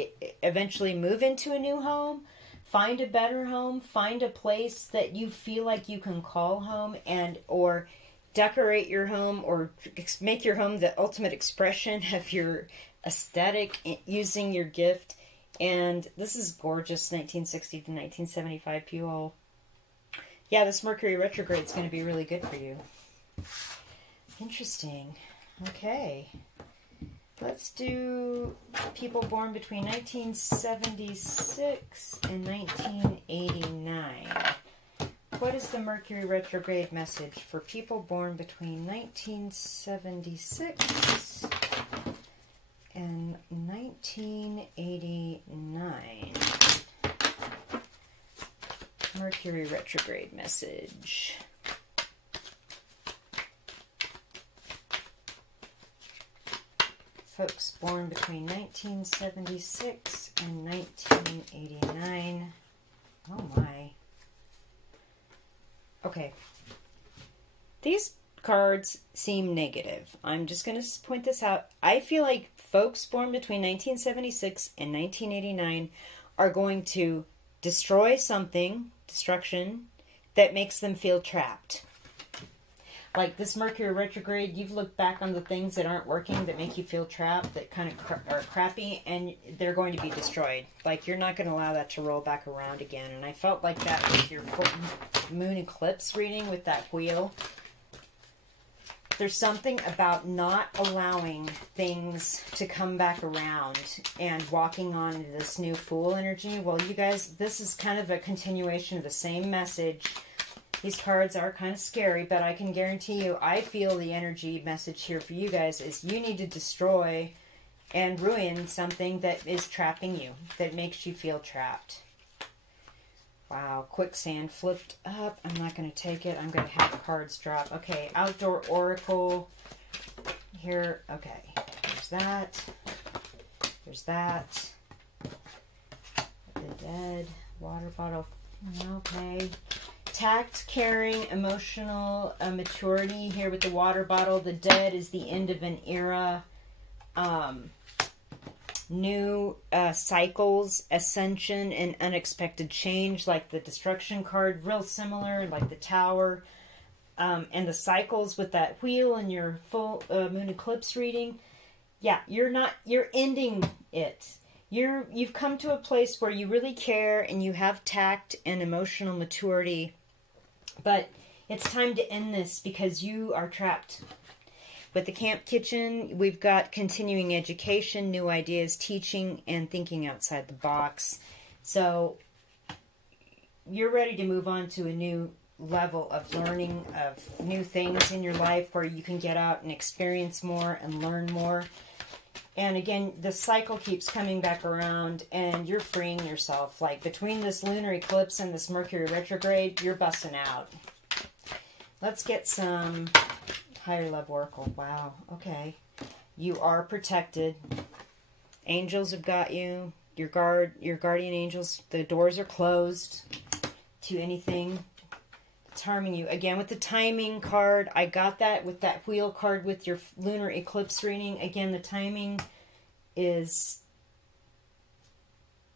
eventually move into a new home, find a better home, find a place that you feel like you can call home, and or decorate your home or make your home the ultimate expression of your aesthetic using your gift. And this is gorgeous, 1960 to 1975 people. Yeah, this Mercury retrograde is going to be really good for you. Interesting. Okay. Let's do people born between 1976 and 1989. What is the Mercury retrograde message for people born between 1976 and 1989? Mercury retrograde message. Folks born between 1976 and 1989. Oh my. Okay. These cards seem negative. I'm just going to point this out. I feel like folks born between 1976 and 1989 are going to destroy something, destruction, that makes them feel trapped. Like this Mercury retrograde, you've looked back on the things that aren't working, that make you feel trapped, that kind of are crappy, and they're going to be destroyed. Like, you're not going to allow that to roll back around again. And I felt like that with your moon eclipse reading with that wheel. There's something about not allowing things to come back around and walking on into this new Fool energy. Well, you guys, this is kind of a continuation of the same message. These cards are kind of scary, but I can guarantee you, I feel the energy message here for you guys is you need to destroy and ruin something that is trapping you, that makes you feel trapped. Wow, quicksand flipped up. I'm not going to take it. I'm going to have cards drop. Okay, outdoor oracle here. Okay, there's that. there's that. The dead, water bottle, okay. Tact, caring, emotional maturity here with the water bottle. The dead is the end of an era. New cycles, ascension, and unexpected change, like the destruction card, real similar, like the tower. And the cycles with that wheel and your full moon eclipse reading. Yeah, you're ending it. You've come to a place where you really care and you have tact and emotional maturity. But it's time to end this because you are trapped. With the camp kitchen, we've got continuing education, new ideas, teaching, and thinking outside the box. So you're ready to move on to a new level of learning of new things in your life where you can get out and experience more and learn more. And again, the cycle keeps coming back around and you're freeing yourself. Like between this lunar eclipse and this Mercury retrograde, you're busting out. Let's get some higher love oracle. Wow. Okay. You are protected. Angels have got you. Your guardian angels, the doors are closed to anything that's harming you. Again, with the timing card, I got that with that wheel card with your lunar eclipse reading. Again, the timing is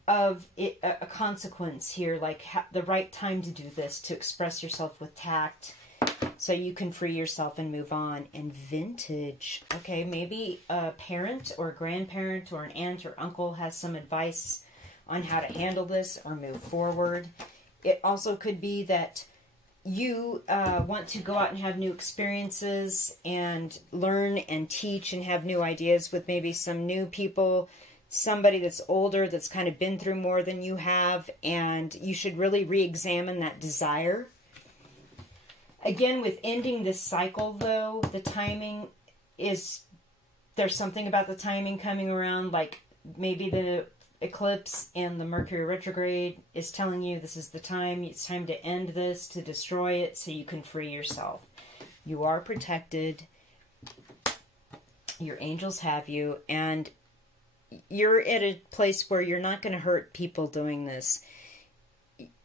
of it, a consequence here, like the right time to do this, to express yourself with tact, so you can free yourself and move on. And vintage. Okay, maybe a parent or a grandparent or an aunt or uncle has some advice on how to handle this or move forward. It also could be that you want to go out and have new experiences and learn and teach and have new ideas with maybe some new people, somebody that's older that's kind of been through more than you have, and you should really re-examine that desire. Again, with ending this cycle, though, the timing is, there's something about the timing coming around, like maybe the eclipse and the Mercury retrograde is telling you this is the time, it's time to end this, to destroy it, so you can free yourself. You are protected. Your angels have you, and you're at a place where you're not going to hurt people doing this.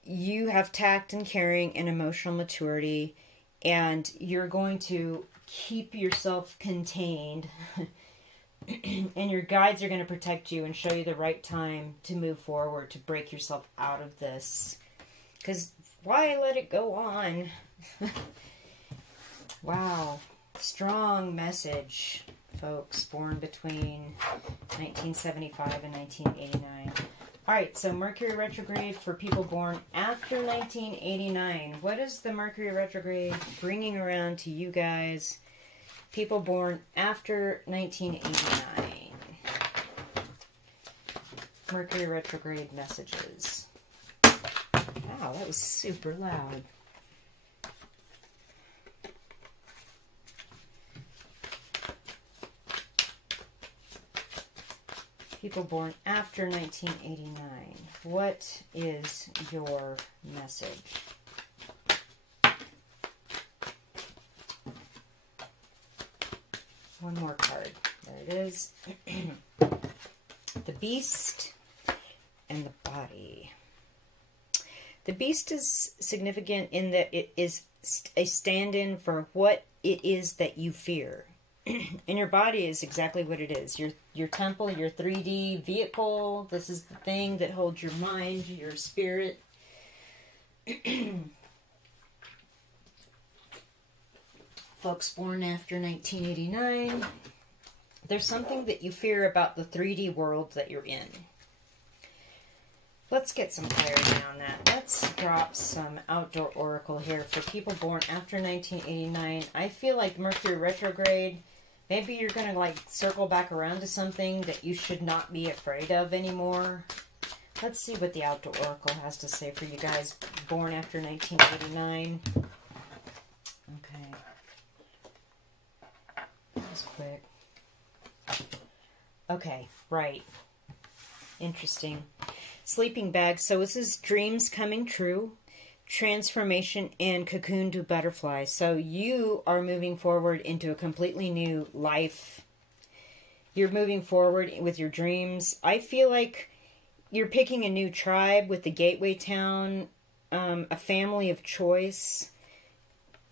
You have tact and caring and emotional maturity, and you're going to keep yourself contained. And your guides are going to protect you and show you the right time to move forward, to break yourself out of this. Because why let it go on? Wow. Strong message, folks, born between 1975 and 1989. Alright, so Mercury retrograde for people born after 1989. What is the Mercury retrograde bringing around to you guys? People born after 1989. Mercury retrograde messages. Wow, that was super loud. People born after 1989. What is your message? One more card. There it is. The Beast and the Body. The Beast is significant in that it is a stand-in for what it is that you fear. And your body is exactly what it is. Your temple, your 3D vehicle. This is the thing that holds your mind, your spirit. Folks born after 1989. There's something that you fear about the 3D world that you're in. Let's get some clarity on that. Let's drop some outdoor oracle here for people born after 1989. I feel like Mercury retrograde, maybe you're going to like circle back around to something that you should not be afraid of anymore. Let's see what the outdoor oracle has to say for you guys born after 1989. Okay. That was quick. Okay, right. Interesting. Sleeping bag. So this is dreams coming true. Transformation and cocoon to butterfly. So you are moving forward into a completely new life. You're moving forward with your dreams. I feel like you're picking a new tribe with the gateway town, a family of choice.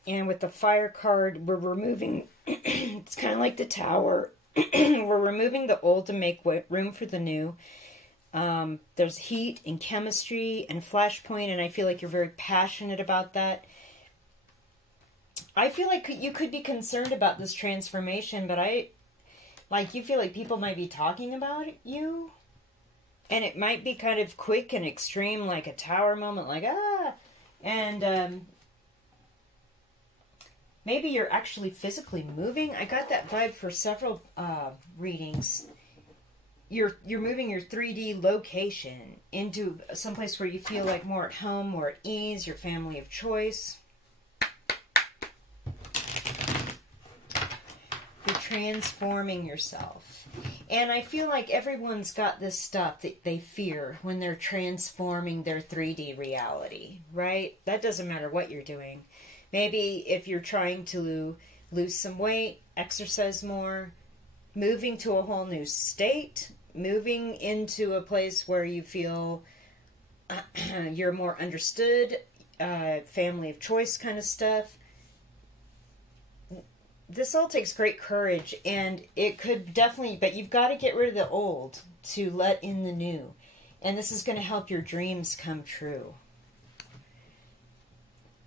And with the fire card, we're removing, it's kind of like the tower. We're removing the old to make room for the new. There's heat and chemistry and flashpoint, and I feel like you're very passionate about that. I feel like you could be concerned about this transformation, but you feel like people might be talking about you. And it might be kind of quick and extreme, like a tower moment, like, ah! And, maybe you're actually physically moving. I got that vibe for several readings. You're moving your 3D location into someplace where you feel like more at home, more at ease, your family of choice. You're transforming yourself. And I feel like everyone's got this stuff that they fear when they're transforming their 3D reality, right? That doesn't matter what you're doing. Maybe if you're trying to lose some weight, exercise more, moving to a whole new state, moving into a place where you feel you're more understood, family of choice kind of stuff. This all takes great courage, and it could definitely, but you've got to get rid of the old to let in the new. And this is going to help your dreams come true.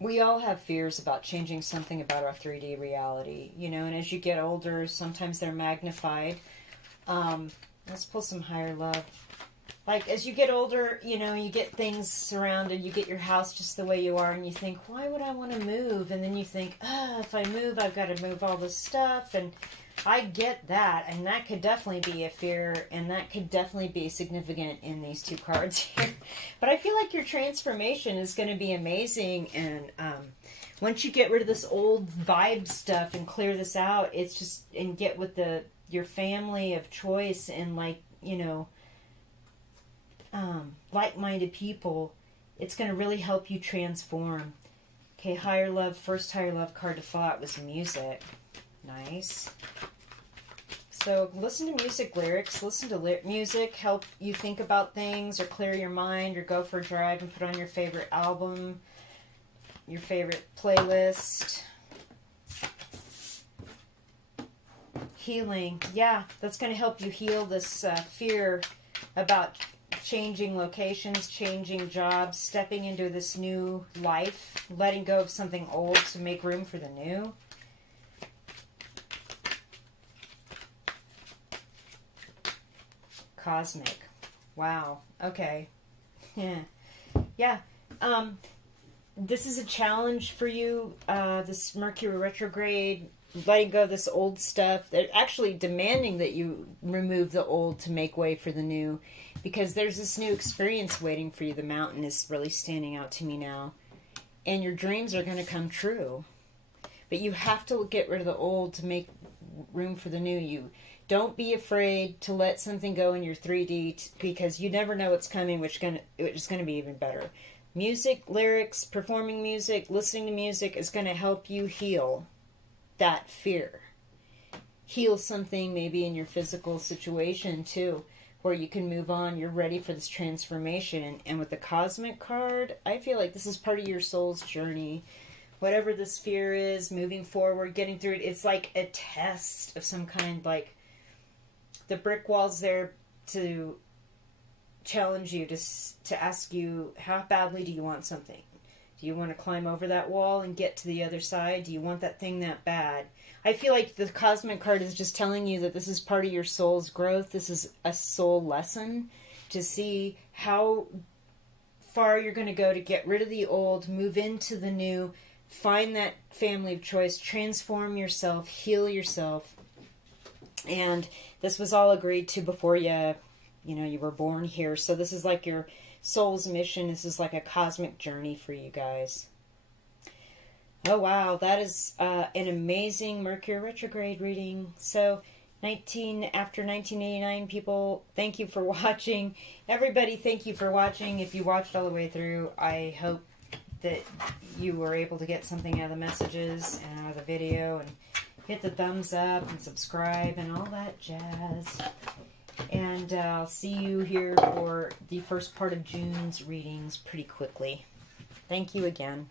We all have fears about changing something about our 3D reality, you know, and as you get older, sometimes they're magnified. Let's pull some higher love. Like, as you get older, you know, you get things surrounded, you get your house just the way you are, and you think, why would I want to move? And then you think, if I move, I've got to move all this stuff, and I get that, and that could definitely be a fear, and that could definitely be significant in these two cards here. But I feel like your transformation is going to be amazing, and once you get rid of this old vibe stuff and clear this out, it's just, and get with your family of choice and, like, you know, like-minded people, it's going to really help you transform. Okay, higher love, first higher love card to fall out was music. Nice. So listen to music lyrics. Listen to music. Help you think about things or clear your mind or go for a drive and put on your favorite album, your favorite playlist. Healing. Yeah, that's going to help you heal this fear about changing locations, changing jobs, stepping into this new life, letting go of something old to make room for the new. Cosmic. Wow. Okay. Yeah. Yeah. This is a challenge for you, this Mercury Retrograde, letting go of this old stuff. They're actually demanding that you remove the old to make way for the new, because there's this new experience waiting for you. The mountain is really standing out to me now. And your dreams are going to come true. But you have to get rid of the old to make room for the new. You don't be afraid to let something go in your 3D, because you never know what's coming, which is going to be even better. Music, lyrics, performing music, listening to music is going to help you heal that fear. Heal something maybe in your physical situation too, where you can move on. You're ready for this transformation. And with the Cosmic card, I feel like this is part of your soul's journey. Whatever this fear is, moving forward, getting through it, it's like a test of some kind. Like, the brick wall's there to challenge you, to ask you, how badly do you want something? Do you want to climb over that wall and get to the other side? Do you want that thing that bad? I feel like the Cosmic card is just telling you that this is part of your soul's growth. This is a soul lesson to see how far you're going to go to get rid of the old, move into the new, find that family of choice, transform yourself, heal yourself. And this was all agreed to before you were born here. So this is like your soul's mission. This is like a cosmic journey for you guys. Oh, wow. That is an amazing Mercury Retrograde reading. So after 1989, people, thank you for watching. Everybody, thank you for watching. If you watched all the way through, I hope that you were able to get something out of the messages and out of the video. And hit the thumbs up and subscribe and all that jazz. And I'll see you here for the first part of June's readings pretty quickly. Thank you again.